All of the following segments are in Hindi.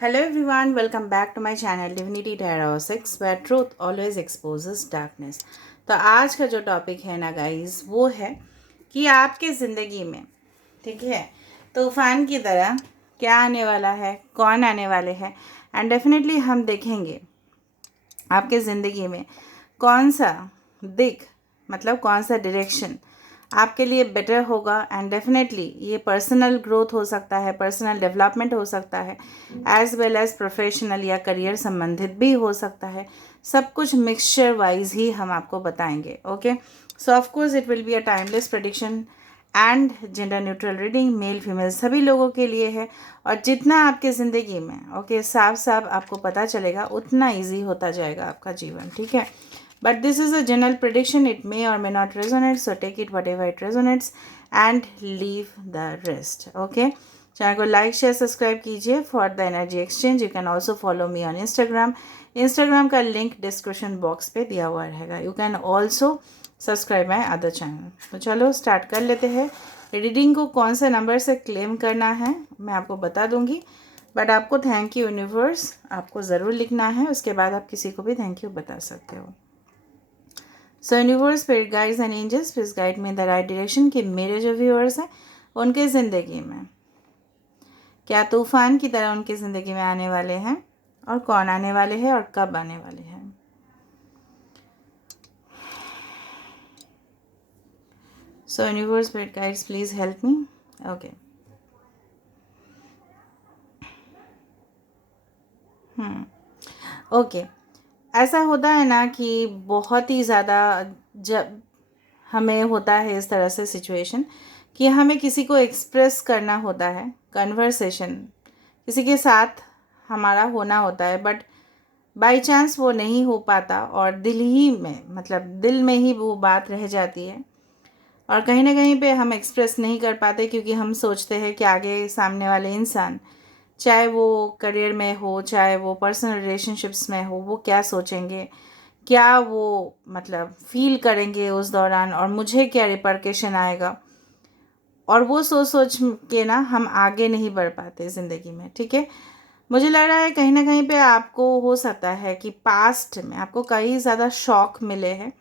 Hello everyone, welcome back to my channel Divinity Tarot 6 where truth always exposes darkness। तो आज का जो टॉपिक है ना गाइस वो है कि आपके ज़िंदगी में, ठीक है, तूफान की तरह क्या आने वाला है, कौन आने वाले हैं, एंड डेफिनेटली हम देखेंगे आपके ज़िंदगी में कौन सा दिख मतलब कौन सा डायरेक्शन आपके लिए बेटर होगा। एंड डेफिनेटली ये पर्सनल ग्रोथ हो सकता है, पर्सनल डेवलपमेंट हो सकता है, एज वेल एज प्रोफेशनल या करियर संबंधित भी हो सकता है। सब कुछ मिक्सचर वाइज ही हम आपको बताएंगे। Okay, so of course it will be a timeless prediction and gender neutral reading, male female सभी लोगों के लिए है। और जितना आपके ज़िंदगी में ओके साफ साफ आपको पता चलेगा उतना ईजी होता जाएगा आपका जीवन, ठीक है। But this is a general prediction. It may or may not resonate. So take it whatever it resonates and leave the rest. Okay. Channel को लाइक शेयर सब्सक्राइब कीजिए for the energy exchange. You can also follow me on Instagram. Instagram का लिंक डिस्क्रिप्शन बॉक्स पे दिया हुआ रहेगा। You can also subscribe my other channel. तो चलो स्टार्ट कर लेते हैं। रीडिंग को कौन से नंबर से क्लेम करना है मैं आपको बता दूंगी, बट आपको थैंक यू यूनिवर्स आपको ज़रूर लिखना है। उसके बाद आप किसी को भी थैंक यू बता सकते हो। So universe, spirit guides and angels please guide me in the right direction कि मेरे जो व्यूअर्स हैं उनके ज़िंदगी में क्या तूफान की तरह उनकी ज़िंदगी में आने वाले हैं, और कौन आने वाले हैं और कब आने वाले हैं। सो universe, spirit guides please help me. Okay, okay, ऐसा होता है ना कि बहुत ही ज़्यादा जब हमें होता है इस तरह से सिचुएशन कि हमें किसी को एक्सप्रेस करना होता है, कन्वर्सेशन किसी के साथ हमारा होना होता है, बट बाय चांस वो नहीं हो पाता और दिल ही में मतलब दिल में ही वो बात रह जाती है। और कहीं ना कहीं पे हम एक्सप्रेस नहीं कर पाते क्योंकि हम सोचते हैं कि आगे सामने वाले इंसान, चाहे वो करियर में हो चाहे वो पर्सनल रिलेशनशिप्स में हो, वो क्या सोचेंगे, क्या वो मतलब फील करेंगे उस दौरान, और मुझे क्या रिपरकेशन आएगा। और वो सोच सोच के ना हम आगे नहीं बढ़ पाते ज़िंदगी में, ठीक है। मुझे लग रहा है कहीं ना कहीं पे आपको हो सकता है कि पास्ट में आपको कई ज़्यादा शॉक मिले हैं।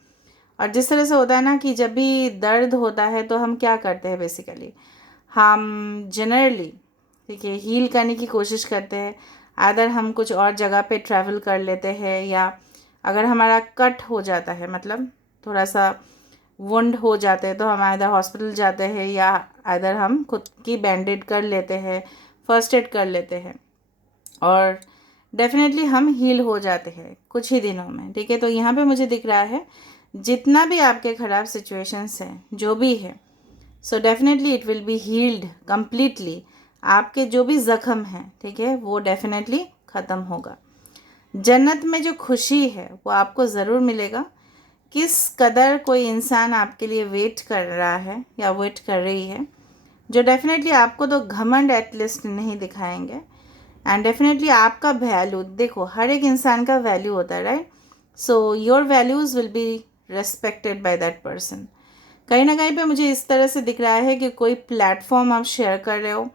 और जिस तरह से होता है ना कि जब भी दर्द होता है तो हम क्या करते हैं, बेसिकली हम जनरली, ठीक है, हील करने की कोशिश करते हैं। अदर हम कुछ और जगह पे ट्रैवल कर लेते हैं, या अगर हमारा कट हो जाता है मतलब थोड़ा सा वुंड हो जाते हैं तो हम इधर हॉस्पिटल जाते हैं, या इधर हम खुद की बैंडेड कर लेते हैं, फर्स्ट एड कर लेते हैं, और डेफिनेटली हम हील हो जाते हैं कुछ ही दिनों में, ठीक है। तो यहाँ पे मुझे दिख रहा है जितना भी आपके ख़राब सिचुएशंस हैं जो भी है, so definitely it will be healed completely. आपके जो भी ज़ख्म हैं, ठीक है, वो डेफिनेटली ख़त्म होगा। जन्नत में जो खुशी है वो आपको ज़रूर मिलेगा। किस कदर कोई इंसान आपके लिए वेट कर रहा है या वेट कर रही है, जो डेफिनेटली आपको तो घमंड एटलीस्ट नहीं दिखाएंगे। एंड डेफिनेटली आपका वैल्यू, देखो हर एक इंसान का वैल्यू होता है, right. So your values will be respected by that person. कहीं ना कहीं पे मुझे इस तरह से दिख रहा है कि कोई प्लेटफॉर्म आप शेयर कर रहे हो,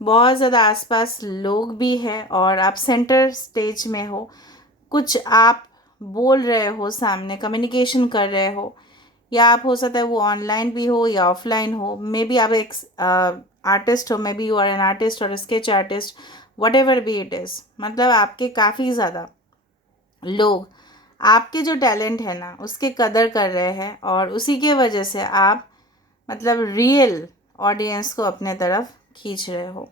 बहुत ज़्यादा आसपास लोग भी हैं और आप सेंटर स्टेज में हो, कुछ आप बोल रहे हो, सामने कम्युनिकेशन कर रहे हो, या आप हो सकता है वो ऑनलाइन भी हो या ऑफलाइन हो। मे बी आप एक आर्टिस्ट हो, may B you are an artist और sketch artist, whatever be it is, मतलब आपके काफ़ी ज़्यादा लोग आपके जो टैलेंट है ना उसके कदर कर रहे हैं, और उसी के वजह से आप मतलब रियल ऑडियंस को अपने तरफ खींच रहे हो,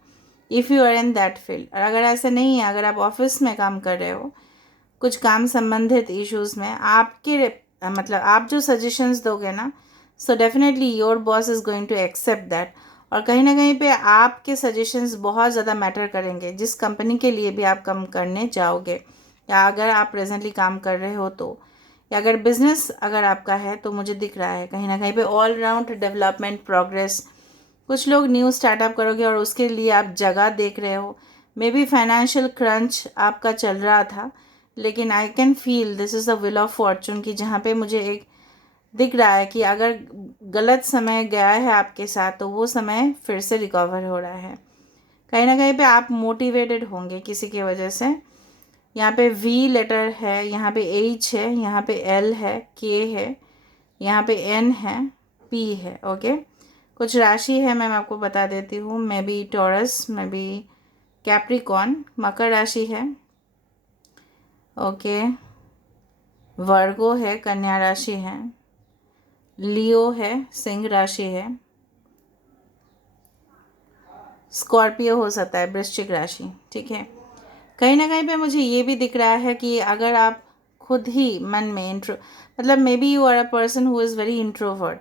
if you are in that field. और अगर ऐसा नहीं है, अगर आप ऑफिस में काम कर रहे हो कुछ काम संबंधित इश्यूज़ में, आपके मतलब आप जो सजेशंस दोगे ना, so definitely your boss is going to accept that. और कहीं ना कहीं पे आपके सजेशंस बहुत ज़्यादा मैटर करेंगे जिस कंपनी के लिए भी आप काम करने जाओगे, या अगर आप प्रेजेंटली काम कर रहे हो तो, या अगर बिजनेस अगर आपका है तो मुझे दिख रहा है कहीं ना कहीं पे ऑल राउंड डेवलपमेंट प्रोग्रेस। कुछ लोग न्यू स्टार्टअप करोगे और उसके लिए आप जगह देख रहे हो। मे बी फाइनेंशियल क्रंच आपका चल रहा था, लेकिन I can feel this is the will of fortune कि जहाँ पे मुझे एक दिख रहा है कि अगर गलत समय गया है आपके साथ तो वो समय फिर से रिकवर हो रहा है। कहीं ना कहीं पे आप मोटिवेटेड होंगे किसी की वजह से। यहाँ पे वी लेटर है, यहाँ पे एच है, यहाँ पे एल है, के है, यहाँ पे एन है, पी है। ओके, कुछ राशि है मैं आपको बता देती हूँ। May be Taurus, may be Capricorn, मकर राशि है। ओके, वर्गो है, कन्या राशि है। लियो है, सिंह राशि है। स्कॉर्पियो हो सकता है, वृश्चिक राशि। ठीक है, कहीं ना कहीं पे मुझे ये भी दिख रहा है कि अगर आप खुद ही मन में मतलब may be you are a person who is very introvert.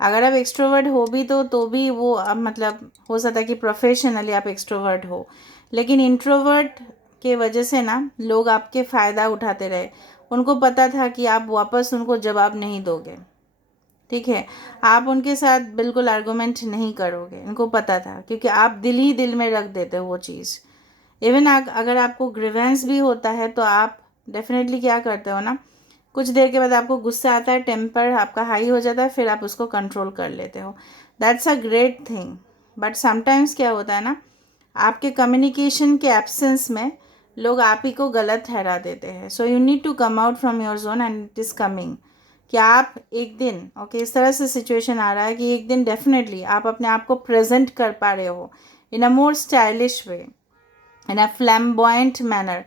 अगर आप एक्सट्रोवर्ट हो भी तो भी वो अब मतलब हो सकता है कि प्रोफेशनली आप एक्सट्रोवर्ट हो, लेकिन इंट्रोवर्ट के वजह से ना लोग आपके फ़ायदा उठाते रहे। उनको पता था कि आप वापस उनको जवाब नहीं दोगे। ठीक है, आप उनके साथ बिल्कुल आर्गूमेंट नहीं करोगे, इनको पता था, क्योंकि आप दिल ही दिल में रख देते हो वो चीज़। इवन अगर आपको ग्रीवेंस भी होता है तो आप डेफिनेटली क्या करते हो ना, कुछ देर के बाद आपको गुस्सा आता है, टेम्पर आपका हाई हो जाता है, फिर आप उसको कंट्रोल कर लेते हो। That's a great thing. But sometimes क्या होता है ना, आपके कम्युनिकेशन के एब्सेंस में लोग आप ही को गलत ठहरा देते हैं। So you need to come out from your zone and it is coming. कि आप एक दिन ओके इस तरह से सिचुएशन आ रहा है कि एक दिन डेफिनेटली आप अपने आप को प्रेजेंट कर पा रहे हो इन अ मोर स्टाइलिश वे, इन अ फ्लैम्बॉयंट मैनर।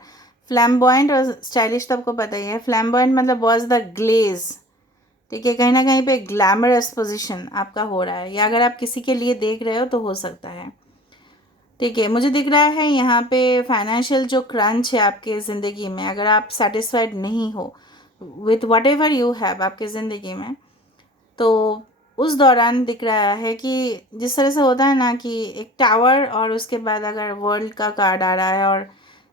फ्लैम्बॉयंट और स्टाइलिश तो आपको पता ही है। फ्लैम्बॉयंट मतलब वॉज द ग्लेज। ठीक है, कहीं ना कहीं पे ग्लैमरस पोजीशन आपका हो रहा है, या अगर आप किसी के लिए देख रहे हो तो हो सकता है। ठीक है, मुझे दिख रहा है यहाँ पे फाइनेंशियल जो क्रंच है आपके ज़िंदगी में, अगर आप सेटिस्फाइड नहीं हो with what ever you have आपके ज़िंदगी में, तो उस दौरान दिख रहा है कि जिस तरह से होता है ना कि एक टावर और उसके बाद अगर वर्ल्ड का कार्ड आ रहा है और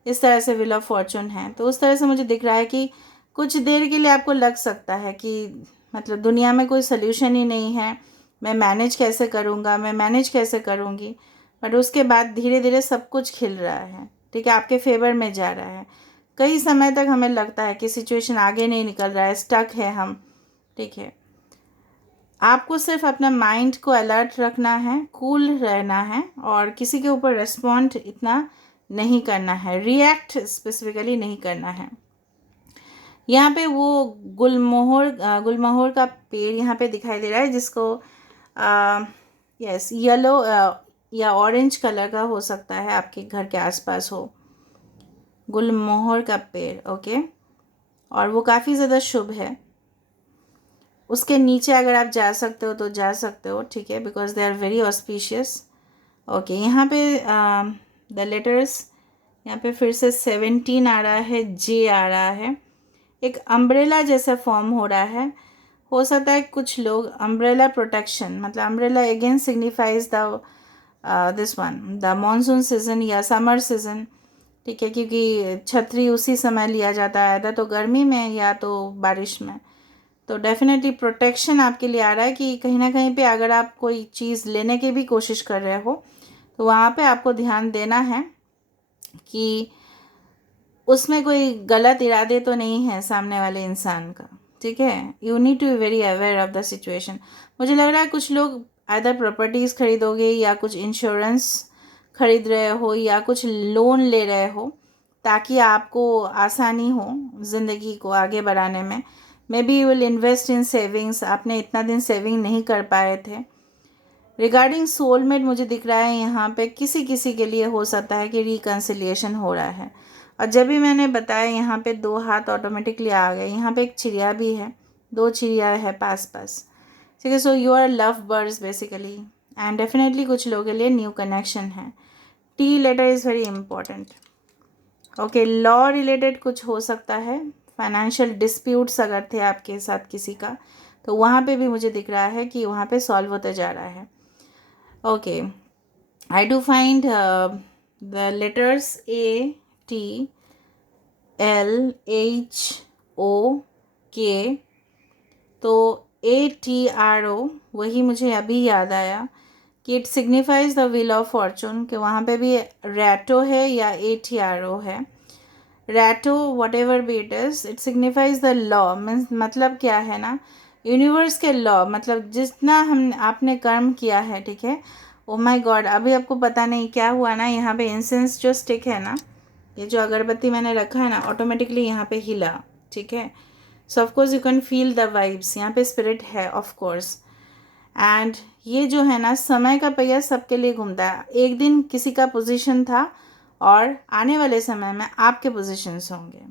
इस तरह से व्हील ऑफ फॉर्चून है, तो उस तरह से मुझे दिख रहा है कि कुछ देर के लिए आपको लग सकता है कि मतलब दुनिया में कोई सल्यूशन ही नहीं है, मैं मैनेज कैसे करूँगा, मैं मैनेज कैसे करूँगी। बट उसके बाद धीरे धीरे सब कुछ खिल रहा है। ठीक है, आपके फेवर में जा रहा है। कई समय तक हमें लगता है कि सिचुएशन आगे नहीं निकल रहा है, स्टक है हम। ठीक है, आपको सिर्फ अपना माइंड को अलर्ट रखना है, कूल रहना है, और किसी के ऊपर रिस्पॉन्ड इतना नहीं करना है, रिएक्ट स्पेसिफिकली नहीं करना है। यहाँ पे वो गुलमोहर का पेड़ यहाँ पे दिखाई दे रहा है, जिसको यस येलो या ऑरेंज कलर का हो सकता है, आपके घर के आसपास हो गुलमोहर का पेड़। ओके, और वो काफ़ी ज़्यादा शुभ है। उसके नीचे अगर आप जा सकते हो तो जा सकते हो। ठीक है, because they are very auspicious. Okay, यहाँ पे द लेटर्स यहाँ पे फिर से 17 आ रहा है, जे आ रहा है, एक अम्ब्रेला जैसा फॉर्म हो रहा है। हो सकता है कुछ लोग अम्ब्रेला प्रोटेक्शन, मतलब umbrella again signifies the this one the monsoon season या समर सीजन। ठीक है, क्योंकि छतरी उसी समय लिया जाता है, या तो गर्मी में या तो बारिश में। तो डेफिनेटली प्रोटेक्शन आपके लिए आ रहा है कि कहीं ना कहीं पे अगर आप कोई चीज़ लेने की भी कोशिश कर रहे हो तो वहाँ पे आपको ध्यान देना है कि उसमें कोई गलत इरादे तो नहीं है सामने वाले इंसान का। ठीक है, you need to be very aware of the situation. मुझे लग रहा है कुछ लोग आइदर प्रॉपर्टीज़ खरीदोगे, या कुछ इंश्योरेंस खरीद रहे हो, या कुछ लोन ले रहे हो, ताकि आपको आसानी हो ज़िंदगी को आगे बढ़ाने में। May be you will invest in savings, आपने इतना दिन सेविंग नहीं कर पाए थे। रिगार्डिंग सोलमेट मुझे दिख रहा है यहाँ पे किसी किसी के लिए हो सकता है कि रिकन्सिलिएशन हो रहा है। और जब भी मैंने बताया यहाँ पे 2 हाथ ऑटोमेटिकली आ गए, यहाँ पे एक चिड़िया भी है, 2 चिड़िया है पास पास। ठीक है, so you are love birds basically, and definitely कुछ लोगों के लिए न्यू कनेक्शन है। T letter is very important. Okay, law related कुछ हो सकता है, फाइनेंशियल डिस्प्यूट्स अगर थे आपके साथ किसी का, तो वहाँ पे भी मुझे दिख रहा है कि वहाँ पे सॉल्व होते जा रहा है। Okay, I do find the letters A, T, L, H, O, K, तो ATRO वही मुझे अभी याद आया कि it signifies the wheel of fortune, कि वहाँ पे भी रैटो है या ATRO है। रैटो whatever be it is, it signifies the law. Means मतलब क्या है ना, यूनिवर्स के लॉ, मतलब जितना हम आपने कर्म किया है, ठीक है, ओ माय गॉड, अभी आपको पता नहीं क्या हुआ ना, यहाँ पे इंसेंस जो स्टिक है ना, ये जो अगरबत्ती मैंने रखा है ना, ऑटोमेटिकली यहाँ पे हिला, ठीक है। सो of course you can feel the vibes, यहाँ पे स्पिरिट है ऑफ कोर्स। एंड ये जो है ना, समय का पहिया सबके लिए घूमता है। एक दिन किसी का पोजीशन था और आने वाले समय में आपके पोजीशंस होंगे।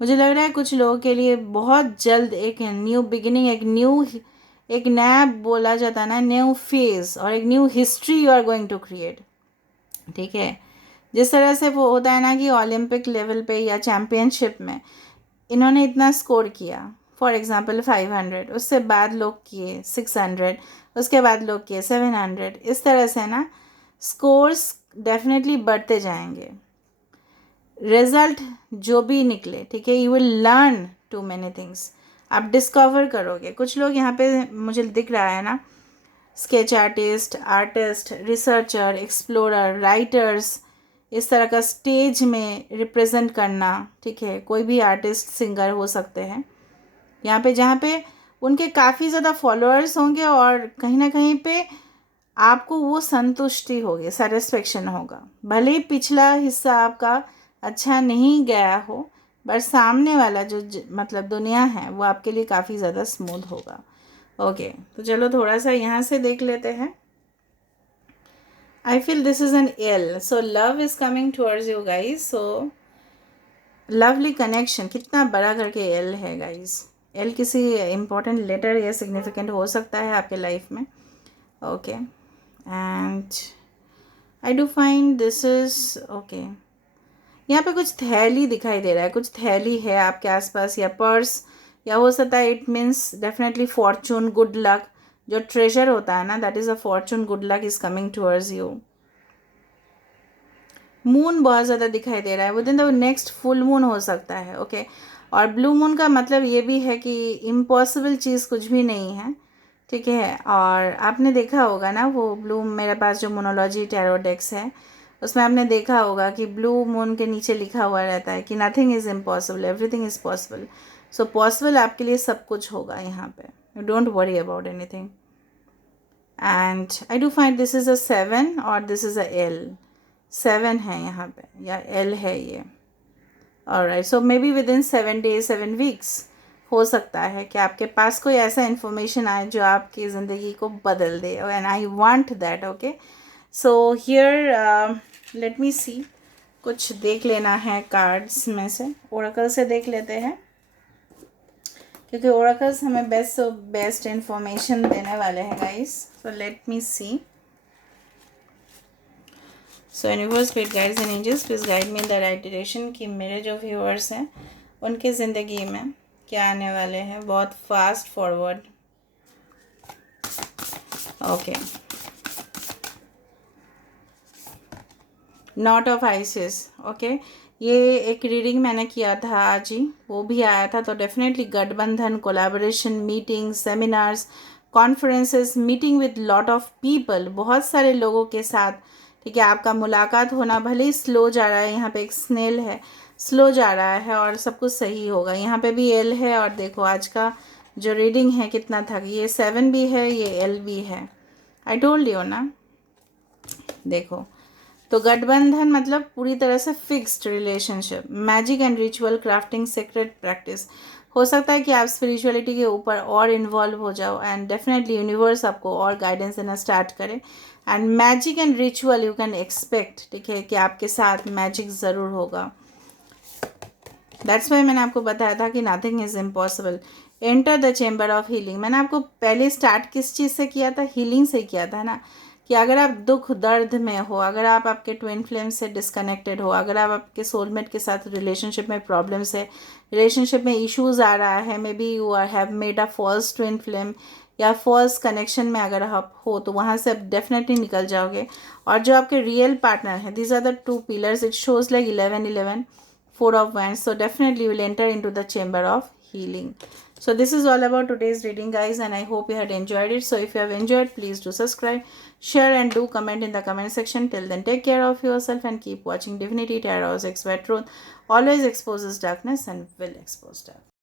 मुझे लग रहा है कुछ लोगों के लिए बहुत जल्द एक न्यू बिगिनिंग, एक नया बोला जाता है ना, न्यू फेज और एक new history you are going to create, ठीक है। जिस तरह से वो होता है ना कि ओलंपिक लेवल पे या चैम्पियनशिप में इन्होंने इतना स्कोर किया, फॉर एग्जांपल 500, उससे बाद लोग किए 600, उसके बाद लोग किए 700, इस तरह से ना स्कोर्स डेफिनेटली बढ़ते जाएंगे। रिजल्ट जो भी निकले, ठीक है, you will learn to many things, आप डिस्कवर करोगे। कुछ लोग यहाँ पे मुझे दिख रहा है ना, sketch artist, researcher, explorer, writers, इस तरह का स्टेज में रिप्रेजेंट करना, ठीक है। कोई भी आर्टिस्ट, सिंगर हो सकते हैं यहाँ पे, जहाँ पे उनके काफ़ी ज़्यादा फॉलोअर्स होंगे और कहीं ना कहीं पे आपको वो संतुष्टि होगी, सेटिस्फेक्शन होगा। भले ही पिछला हिस्सा आपका अच्छा नहीं गया हो, पर सामने वाला जो मतलब दुनिया है वो आपके लिए काफ़ी ज़्यादा स्मूथ होगा। ओके, तो चलो थोड़ा सा यहाँ से देख लेते हैं। I feel this is an L, so love is coming towards you guys. So lovely connection, कितना बड़ा करके L है guys। L किसी important लेटर या significant हो सकता है आपके लाइफ में। Okay, and I do find this is okay। यहाँ पे कुछ थैली दिखाई दे रहा है, कुछ थैली है आपके आसपास, या पर्स, या हो सकता है it means definitely Fortune, good luck. जो ट्रेजर होता है ना, that is a Fortune, good luck is coming towards you. Moon बहुत ज़्यादा दिखाई दे रहा है, with in the next full moon हो सकता है, ओके। और ब्लू मून का मतलब ये भी है कि इम्पॉसिबल चीज़ कुछ भी नहीं है, ठीक है। और आपने देखा होगा ना, वो ब्लू, मेरे पास जो मोनोलॉजी टैरो डेक्स है उसमें आपने देखा होगा कि ब्लू मून के नीचे लिखा हुआ रहता है कि nothing is impossible, everything is possible. So possible आपके लिए सब कुछ होगा यहाँ पे, you don't worry about anything. And I do find this is a 7 और दिस इज़ अ L। 7 है यहाँ पे या L है ये। Alright, so may be with in 7 days 7 weeks हो सकता है कि आपके पास कोई ऐसा इन्फॉर्मेशन आए जो आपकी ज़िंदगी को बदल दे, and I want that, okay. So here let me see, कुछ देख लेना है कार्ड्स में से, ओरेकल से देख लेते हैं, क्योंकि ओरेकल्स हमें बेस्ट इन्फॉर्मेशन देने वाले हैं guys. So let me see. So universe, spirit guides and angels, please guide me in the right direction, कि मेरे जो व्यूअर्स हैं उनकी ज़िंदगी में क्या आने वाले हैं, बहुत fast forward. Okay, not of ISIS, okay. ये एक रीडिंग मैंने किया था आज ही, वो भी आया था। तो डेफिनेटली गठबंधन, collaboration, meetings, seminars, conferences, meeting with lot of people, बहुत सारे लोगों के साथ, ठीक है, आपका मुलाकात होना। भले ही स्लो जा रहा है, यहाँ पे एक स्नेल है, स्लो जा रहा है और सब कुछ सही होगा। यहाँ पे भी L है, और देखो आज का जो रीडिंग है कितना था, ये 7 भी है, ये L भी है। आई टोल्ड यू ना, देखो। तो गठबंधन मतलब पूरी तरह से fixed relationship, magic and ritual, crafting, secret practice. हो सकता है कि आप स्पिरिचुअलिटी के ऊपर और इन्वॉल्व हो जाओ, एंड डेफिनेटली यूनिवर्स आपको और गाइडेंस देना स्टार्ट करे। And magic and ritual you can expect, ठीक है, कि आपके साथ मैजिक ज़रूर होगा। दैट्स वाई मैंने आपको बताया था कि nothing is impossible. Enter the chamber of healing, मैंने आपको पहले स्टार्ट किस चीज़ से किया था, हीलिंग से किया था ना, कि अगर आप दुख दर्द में हो, अगर आप आपके ट्विन फ्लेम से डिस्कनेक्टेड हो, अगर आप आपके सोलमेट के साथ रिलेशनशिप में प्रॉब्लम्स है, रिलेशनशिप में इश्यूज आ रहा है, may be you are have made a false twin flame या फॉल्स कनेक्शन में अगर आप हो, तो वहाँ से आप डेफिनेटली निकल जाओगे। और जो आपके रियल पार्टनर है, these are the 2 pillars, it shows like 11-11, 4 of wands, so definitely you will enter into the chamber of healing. So this is all about today's reading guys, and I hope you had enjoyed it. So if you have enjoyed, please do subscribe, share and do comment in the comment section. Till then, take care of yourself and keep watching Divinity Tarot's X-Truth. Always exposes darkness and will expose darkness.